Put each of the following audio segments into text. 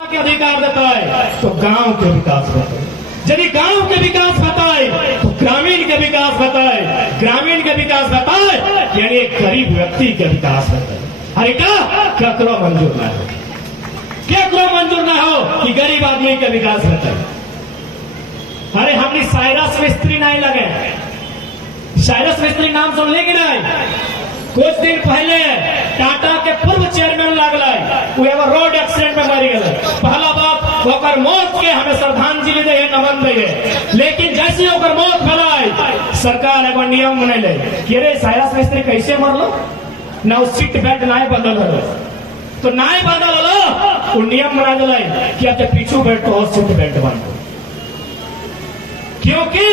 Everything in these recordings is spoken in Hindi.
के अधिकार देता है तो गांव के विकास होता है। यदि गांव के विकास होता है तो ग्रामीण के विकास होता है, ग्रामीण के विकास होता है यानी एक गरीब व्यक्ति के विकास होता है। अरे क्या करो मंजूर ना हो, क्या करो मंजूर ना हो कि गरीब आदमी के विकास होता है। अरे हमने साइरस मिस्त्री नहीं लगे, साइरस मिस्त्री नाम सुन ली कि नहीं? कुछ दिन पहले टाटा के पूर्व चेयरमैन लागल रोड एक्सीडेंट में मर गए। पहला बात ओकर मौत के हमें श्रद्धांजलि दे नमन दे, लेकिन जैसे ओकर मौत भलाई सरकार एगो नियम बनैले कि रे साइरस मिस्त्री कैसे मरलो ना सीट बेल्ट नहीं बदल हलो, तो नहीं बदल हलो वो नियम बना दिला कि अब पीछू बेल्ट तो और सीट बेल्ट बन, क्योंकि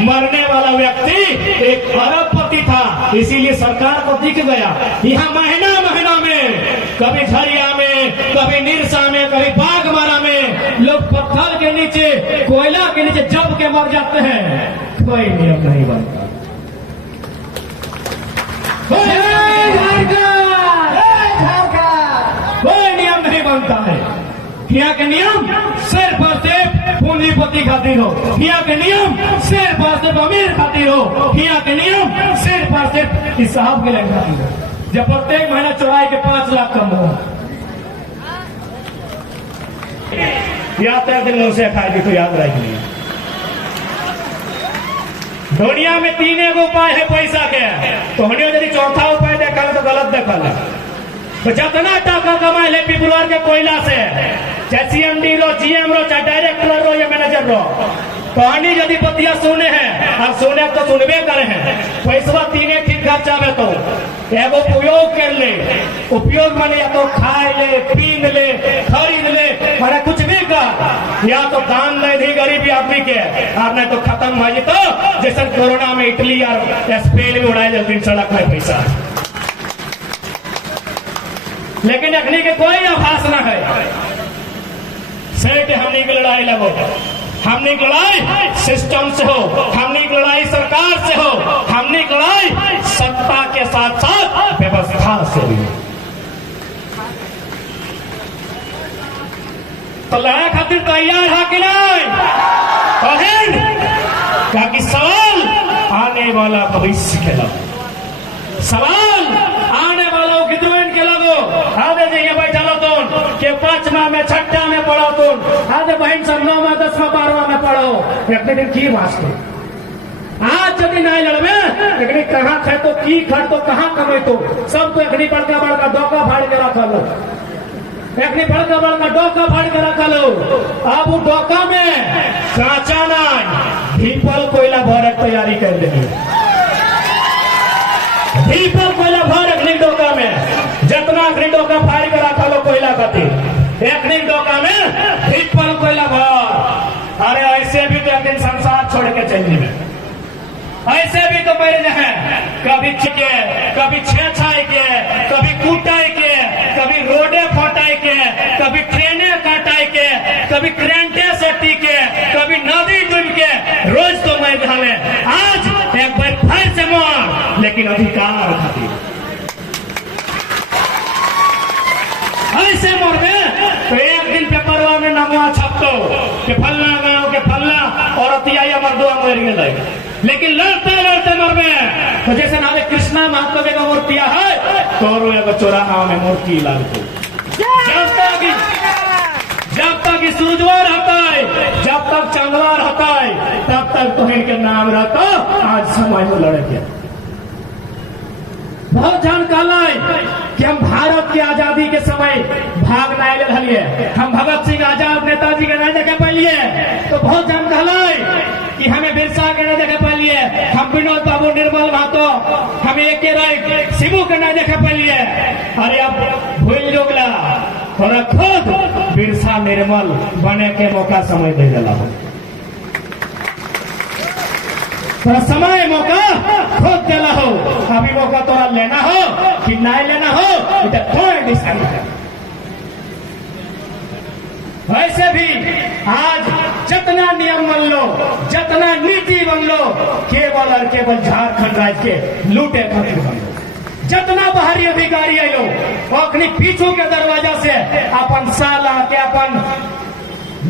मरने वाला व्यक्ति एक अरबपति था। इसीलिए सरकार को दिख गया यहाँ महीना महीना में कभी झरिया में, कभी निरसा में, कभी बागमारा में लोग पत्थर के नीचे, कोयला के नीचे जब के मर जाते हैं। कोई नियम नहीं बनता, कोई नियम नहीं बनता है। यहाँ के नियम सिर्फ और सिर्फ पूंजीपति खातिर हो, यहाँ के नियम सिर्फ और सिर्फ अमीर खातिर हो, यहाँ के नियम सिर्फ और सिर्फ इस साहब के लिए खातिर हो जब प्रत्येक महीना चुराई के 5 लाख कम हो। या तय दिन मुंह से खाएगी तो याद रखिए, दुनिया में 3 उपाय है पैसा के, तो हमने यदि चौथा उपाय देखा तो गलत देखा। तो जितना टाका कमाए ले पिपलवार के कोयला से, चाहे सीएमडी रो, जीएम रो, चाहे डायरेक्टर रो या मैनेजर रो, कहानी यदि पतिया सुने हैं और सुने तो सुनबे करे हैं। पैसा 3 ठीक खर्चा में तो एगो उपयोग कर ले, उपयोग माने या तो खाए ले, पीन ले, खरीद ले, माने कुछ भी कर, या तो दान ले दी गरीबी आदमी के, और नहीं तो खत्म हो जाए तो जैसे कोरोना में इटली और स्पेन में उड़ाए जाते सड़क में पैसा। लेकिन अखनी के कोई आभास न है। सेठ हमने की लड़ाई लगो, हमने की लड़ाई सिस्टम से हो, हमने की लड़ाई सरकार से हो, हमने की लड़ाई सत्ता के साथ साथ व्यवस्था से भी। तो लड़ाई खातिर तैयार है कि नहीं? क्योंकि सवाल आने वाला भविष्य के लगो, सवाल आने वाला गिद्रोइन के लगो। आधे ये बैठा लो तो के 5वां में 6ठा में पढ़ो, तो आधे बहन सब 9वां 10वां 12वां में पढ़ो। एक दिन की वास्ते आज यदि नहीं लड़वे लेकिन कहाँ खे तो की खड़ तो कहाँ कमे तो सब तो एक बड़का बड़का डोका फाड़ के रखा लो, एक बड़का बड़का डोका फाड़ के रखा लो। अब वो डोका में कांचा नहीं पीपल कोयला भर तैयारी कर लेनी, पीपल कोयला भर एक डोका में जितना डोका फाड़ के रखा लो कोयला खातिर, एक डोका में पीपल कोयला भर। अरे ऐसे भी तो एक दिन संसार छोड़ के चलने में, ऐसे भी तो पहले हैं कभी चिके, कभी छेछाई के, कभी कूटाई के, कभी रोडे फटाई के, कभी ट्रेने काटाई के, कभी करेंटे सटी के, कभी नदी डूब के, रोज तो मैदान में। आज एक बार फिर से मार, लेकिन अधिकार खातिर ऐसे मर गए तो एक दिन पेपरवा में नमवा छपतो कि फलना गांव के फलना औरतिया या मर्दवा मर गए, लेकिन लड़ते लड़ते मर गए। तो जैसे नाम कृष्णा महात्मा का मूर्तिया है तो एगो चौराहा में मूर्ति लागतो, जब तक सूरजवार होता है, जब तक चंदवार होता है, तब तक तो इनके नाम रहता। आज समय में लड़े गया बहुत जानकाला है कि हम भारत की आजादी के समय भाग नहीं ले लिए, हम भगत सिंह आजाद नेताजी के नहीं देखे पाइए, तो बहुत जानकाला है कि हमें बिरसा के नहीं देखे पाइए, हम विनोद बाबू निर्मल महतो, हमें एक राय शिबू के नहीं देखे पाइए। अरे अब भूल जोगला और खुद बिरसा निर्मल बने के मौका समय दे दिला हो, तो समय मौका खुद देला हो। अभी मौका तोरा लेना हो कि नहीं लेना हो इधर थोड़े डिसाइड है। वैसे भी आज जितना नियम बन लो, जितना नीति बन लो, केवल और केवल झारखंड राज्य के लूटे खातिर बन लो। जितना बाहरी अधिकारी है लोग अपनी पीछू के दरवाजा से अपन साला के, अपन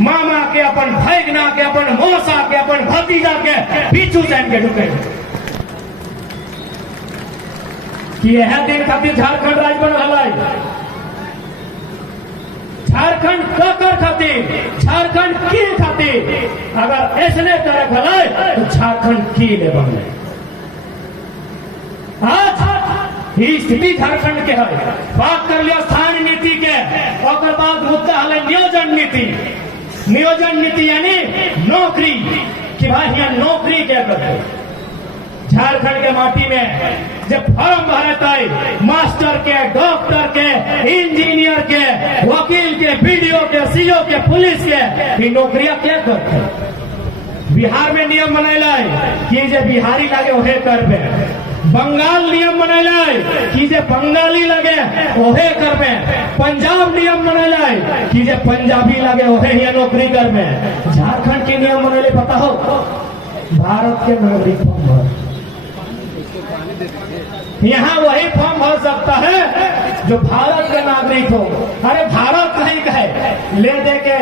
मामा के, अपन भैगना के, अपन मौसा के, अपन भतीजा के पीछू जान के ढुके कि यह दिन खातिर झारखंड राज्य बन रहा है। झारखंड ककर खातिर, झारखंड की खातिर अगर ऐसने करे भले तो झारखंड की ले बने। आज ही स्थिति झारखंड के है। बात कर लिया स्थानीय नीति के, और बाद मुद्दा है नियोजन नीति। नियोजन नीति यानी नौकरी, कि भाई यहाँ नौकरी क्या करते। झारखंड के माटी में जब फॉर्म भरता है मास्टर के, डॉक्टर के, इंजीनियर के, वकील के, बीडीओ के, सीओ के, पुलिस के, ये नौकरियां क्या करते हैं। बिहार में नियम बनैला कि जे बिहारी लगे वहे करबे। बंगाल नियम बनैला कि जे बंगाली लगे वहे करबे। पंजाब नियम बनैला कि जे पंजाबी लगे वहे ही नौकरी करबे। झारखंड के नियम बनैले पता हो, भारत के नागरिक फॉर्म यहाँ वही फॉर्म भर सकता है जो भारत का नागरिक हो। अरे भारत नहीं कहे, ले दे के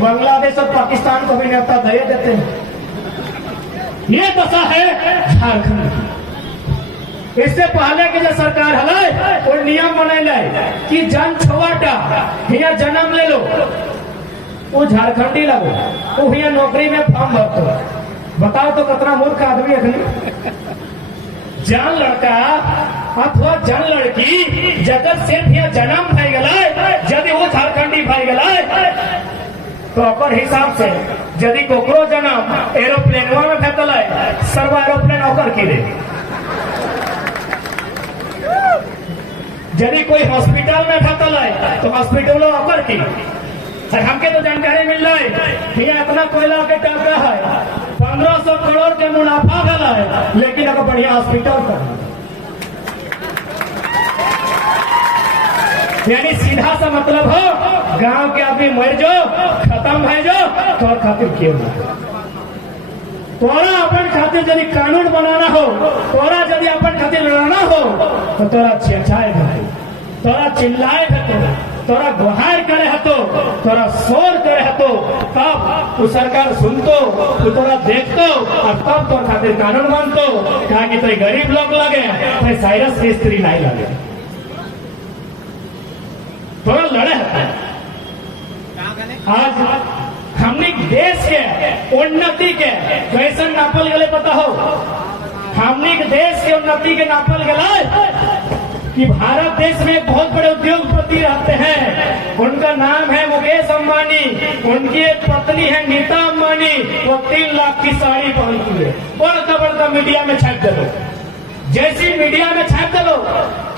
बांग्लादेश और पाकिस्तान को भी न्योता दे देते हैं। ये दशा है झारखंड की। इससे पहले की जो सरकार है वो नियम बनैले कि जन छुआटा यहाँ जन्म ले लो वो झारखंडी लगो, वो यहाँ नौकरी में फॉर्म भरते। बताओ तो कितना मूर्ख आदमी है। जन लड़का अथवा जन लड़की जगत सिर्फ यहाँ जन्म भय गला, यदि वो झारखंडी भय गला तो अपन हिसाब से यदि कोकरो जन्म एरोप्लेनवा में भेटल है, सर्व एरोप्लेन ओकर की रे। यदि कोई हॉस्पिटल में भेटल है तो हॉस्पिटल ओकर की। हमके तो जानकारी मिल रहा है यहाँ इतना कोयला के टाका है, 1500 करोड़ के मुनाफा गला है, लेकिन अगर बढ़िया हॉस्पिटल कर, यानी सीधा सा मतलब हो गांव के आदमी मर जो, खत्म है जो, तो खातिर क्यों ना। तोरा अपन खातिर यदि कानून बनाना हो, तोरा यदि अपन खातिर लड़ना हो तो तोरा चेचाए भाई, तोरा चिल्लाए है, तोरा गुहार करे हतो, तोरा शोर करे हतो, तब तू सरकार सुनतो, तू तोरा देखतो और तब तो खातिर कानून बनतो। कहा कि तो गरीब लोग लगे तो साइरस की स्त्री नहीं लगे, तोरा लड़े हतो। आज हमने देश के उन्नति के कैसे नापल गले पता हो। हमने देश के उन्नति के नापल गला कि भारत देश में एक बहुत बड़े उद्योगपति रहते हैं, उनका नाम है मुकेश अंबानी, उनकी एक पत्नी है नीता अंबानी, वो 3 लाख की साड़ी पहनती है। बड़का बड़का मीडिया में छाप दो, जैसी मीडिया में छाप दो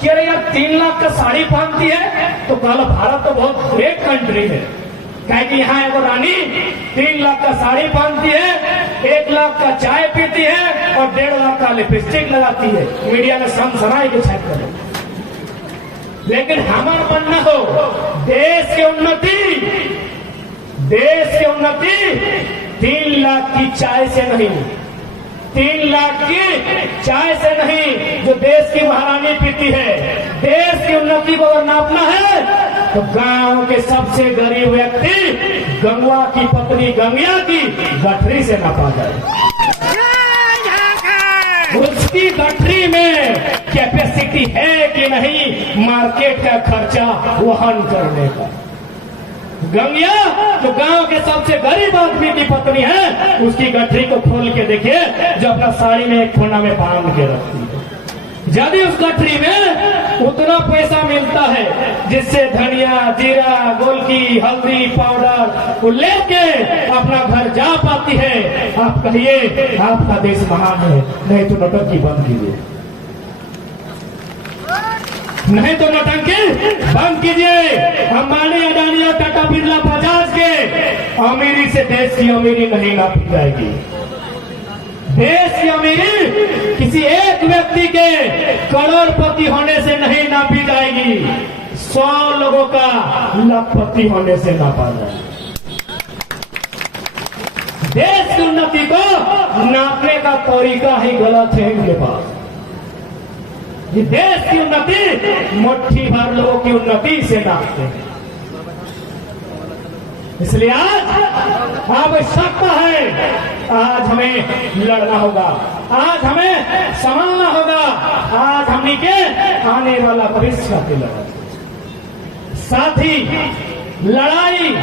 कि अरे यार 3 लाख का साड़ी पहनती है, तो कल भारत तो बहुत ग्रेट कंट्री है। कहे कि यहाँ एगो रानी 3 लाख का साड़ी पहनती है, 1 लाख का चाय पीती है और 1.5 लाख का लिपस्टिक लगाती है। मीडिया में सनसनाई के छाप दो। लेकिन हमारा बनना हो देश की उन्नति, देश की उन्नति 3 लाख की चाय से नहीं, 3 लाख की चाय से नहीं जो देश की महारानी पीती है। देश की उन्नति को अगर नापना है तो गांव के सबसे गरीब व्यक्ति गंगवा की पत्नी गंगिया की गठरी से नापा जाए। उसकी गठरी में कैपेसिटी है कि नहीं मार्केट का खर्चा वहन करने का। गंगिया जो गांव के सबसे गरीब आदमी की पत्नी है, उसकी गठरी को खोल के देखिए, जो अपना साड़ी में एक कोना में बांध के रखती है। यदि उस गठरी में उतना पैसा मिलता है जिससे धनिया, जीरा, गोलकी, हल्दी पाउडर वो लेके अपना घर जा पाती है, आप कहिए आपका देश महान है। नहीं तो नौटंकी बंद कीजिए, नहीं तो नौटंकी बंद कीजिए। अंबानी, अडानी और टाटा बिरला बजाज के अमीरी से देश की अमीरी नहीं नापी जाएगी। देश की अमीरी किसी एक व्यक्ति के करोड़पति होने से नहीं नापी जाएगी, 100 लोगों का लखपति होने से नापा जाएगा। देश की उन्नति को नापने का तरीका ही गलत है इनके पास। ये देश की उन्नति मुट्ठी भर लोगों की उन्नति से नापते हैं। इसलिए आज आवश्यकता है, आज हमें लड़ना होगा, आज हमें संभालना होगा, आज हमनी के आने वाला भविष्य का लड़ा। साथ ही लड़ाई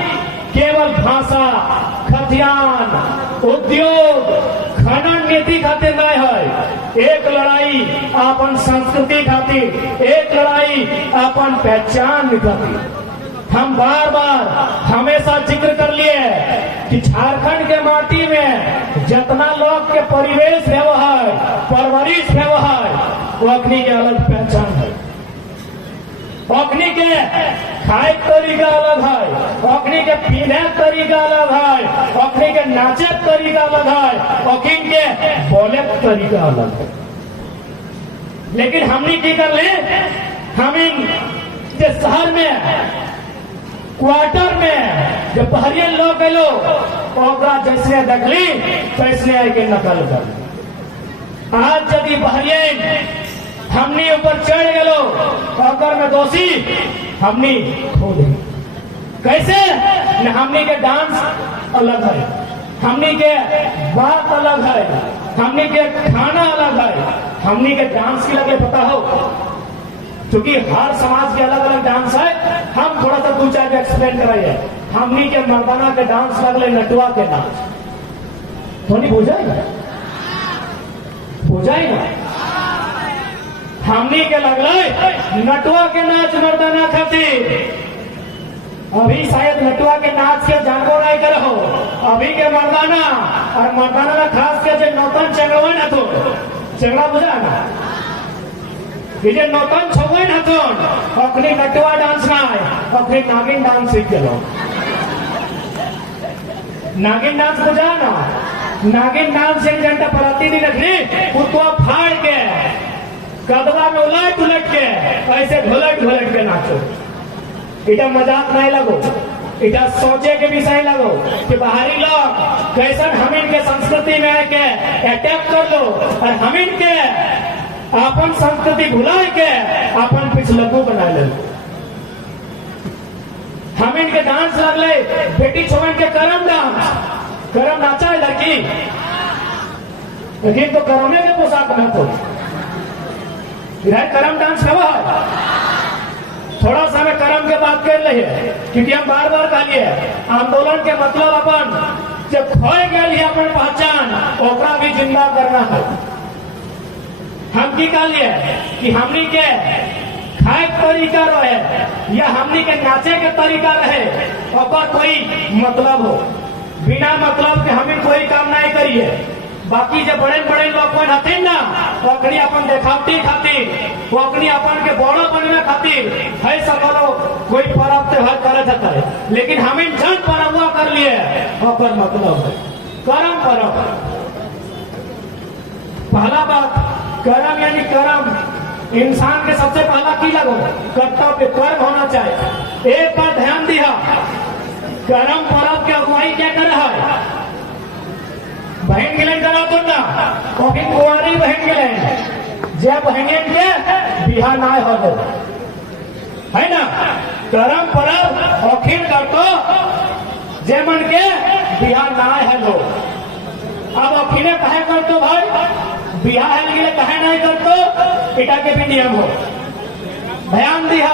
केवल भाषा, खतियान, उद्योग, खनन नीति खातिर नहीं है। एक लड़ाई अपन संस्कृति खातिर, एक लड़ाई अपन पहचान खातिर। हम बार बार हमेशा जिक्र कर लिए कि झारखंड के माटी में जितना लोग के परिवेश व्यवहार, परवरिश व्यवहार, ओखनी के अलग पहचान है। ओखनी के खाए तरीका अलग है, ओखनी के पीने तरीका अलग है, ओखनी के नाचे तरीका अलग है, ओखनी के बोले तरीका अलग है। लेकिन हमने की कर ले, हम इन शहर में क्वार्टर में जब बहरिया लोग गए ओकरा जैसे देखली तैसे आके नकल कर। आज यदि बहरिया हमनी ऊपर चढ़ गए ओकर में दोषी हमनी खो दे। कैसे न हमनी के डांस अलग है, हमनी के बात अलग है, हमनी के खाना अलग है। हमनी के डांस की लगे पता हो, क्योंकि हर समाज के अलग अलग डांस है। हम थोड़ा सा दो चार एक्सप्लेन कराइए। हमनी के मर्दाना के डांस लगले नटुआ के डांस, तो नहीं हो जाएगा, हो जाएगा। हमनी के लगले नटुआ के नाच मर्दाना खातिर। अभी शायद नटुआ के नाच के जानबो नहीं करो। अभी के मर्दाना और मर्दाना में खास के जो नौतन चेंगड़ा ना, तो चेंगड़ा बुझा ना, ये नौतन छोड़े ना, तो अपनी नटुआ डांस ना है, अपनी नागिन डांस सीख लो। नागिन डांस बुझा ना, नागिन डांस एक घंटा प्रतिदिन रखनी, कुत्ता फाड़ के कदवा में उलट उलट के ऐसे घुलट घुलट के नाचो। इटा मजाक नहीं लगो, इटा सोचे के विषय लगो कि बाहरी लोग कैसन हम इनके संस्कृति में आके अटैक कर लो और हम इनके अपन संस्कृति भुला के अपन पिछलकू बना ले। हम इनके डांस लगले बेटी छोड़न के करम डांस, करम नाचा है लड़की, लेकिन तो करमे के पोशाक में तो इधर करम डांस कब है। थोड़ा सा मैं करम के बात कर रही है, क्योंकि हम बार बार कहलिए आंदोलन के मतलब अपन जब खोए गए अपन पहचान ओकरा भी जिंदा करना है। हम की कहलिए कि हमनी के खाए तरीका रहे या हमनी के नाचे के तरीका रहे, और कोई मतलब हो, बिना मतलब के हमें कोई काम नहीं करिए। बाकी जो बड़े बड़े लोग हथिन ना, ओकरी अपन देखावटी खातिर, ओकरी अपन के बड़ो बनने खातिर है सब लोग कोई पर्व त्योहार करे जाता है। लेकिन हम इन जन पर्व कर लिए ओकर मतलब है करम पर्व। पहला बात कर्म यानी कर्म इंसान के सबसे पहला की लगो कर्तव्य कर्म होना चाहिए। एक बार ध्यान दिया, कर्म पर्व की अगुवाई क्या कर रहा है? बहन गिलन करा तो ना, कभी कुंवारी बहन गिलन जब बहन के बिहार ना हो है ना। कर्म पर्व अखिल कर तो जे मन के बिहार ना है लोग। अब अखिले कहे कर तो भाई बिहार है लिए कहे नहीं कर तो इटा के भी नियम हो। ध्यान दिया,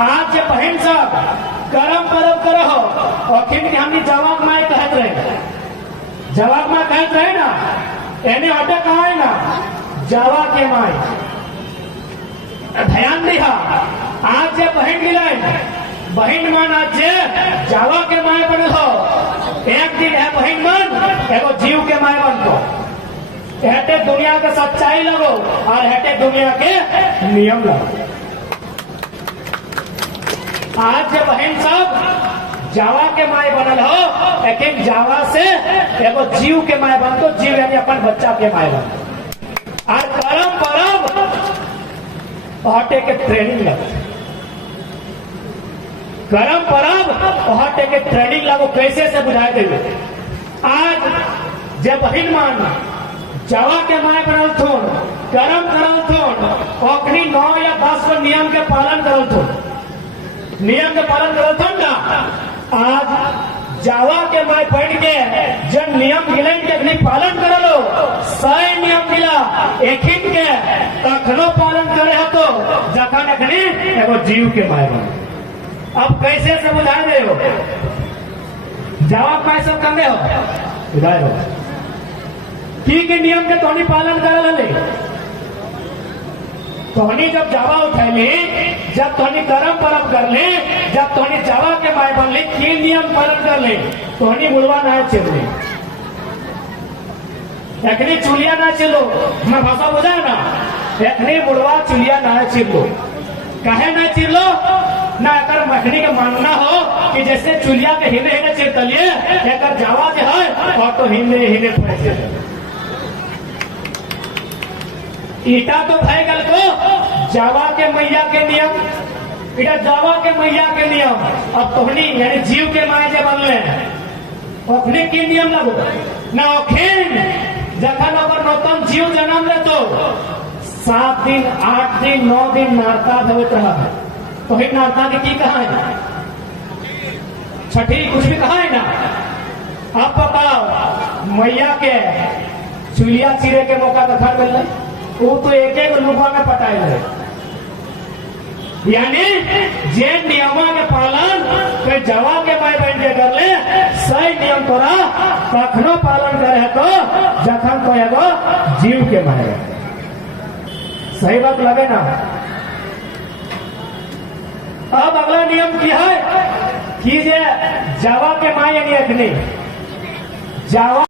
आज जो बहन सब कर्म पर्व करो अखिल के हमने जवाब माए कहत रहे, जवाब माए कहत रहे ना, एने हटे कहा है ना जावा के माए। ध्यान दिया, आज जो बहन गिलाए बहन मन आज जावा के माए बन हो। एक दिन है बहन मन एगो जीव के माए बन को। हेटे दुनिया के सच्चाई लगो और हेटे दुनिया के नियम लगो। आज जो बहन सब जावा के माए बनल हो, लेकिन जावा से एगो जीव के माए बन तो जीव यानी अपन बच्चा के माए बन। और कर्म पर्व हटे के ट्रेनिंग लगो। कर्म पर्व हटे के ट्रेनिंग लगो कैसे से बुझाए दे। आज जब बहन मान जावा के माए बनल थो कर्म करल थो ओखनी 9 या 10 को नियम के पालन करल थो, नियम के पालन करल थो ना। आज जावा के माय पढ़ के जब नियम गिलन के अग्नि पालन करलो 100 नियम मिला एकिन के तखनो पालन करे तो जखन अग्नि एगो जीव के माय बने। अब कैसे से बुझाए दे हो जावा पाए सब कंदे हो बुझाए हो ठीक है नियम के तोनी पालन कर ले तोनी जब जावा उठैली जब तोनी कर्म परम कर ले जब तोनी जावा के माय बन ले की नियम पालन कर ले तोनी मुड़वा ना चलो एखनी चुलिया ना चलो मैं भाषा बुझा ना एखनी मुड़वा चुलिया ना चिल्लो कहे ना चिल्लो ना अगर मखनी का मानना हो कि जैसे चुलिया के हिने हिने चिरतलिए अगर जावा के है और तो हिने हिने पड़े ईटा तो भाई गल को जावा के मैया के नियम इटा जावा के मैया के नियम अब तोहनी यानी जीव के माए जे बनले ओखनी की नियम लगो ना ओखिन जखन अगर नौतन जीव जन्म ले तो 7 दिन 8 दिन 9 दिन नारता होते रहा है तो ही नारता की कहा है छठी कुछ भी कहा है ना। अब बताओ मैया के चुलिया चिरे के मौका का घर मिल रहा वो तो एक एक लुका में पटाए रहे यानी जे नियमा के पालन कोई जवा के माय बहन के कर ले सही नियम तोरा कखनो पालन करे तो जखन को एगो जीव के मारे सही बात लगे ना। अब अगला नियम क्या है कि जे जावा के माय यानी अग्नि जावा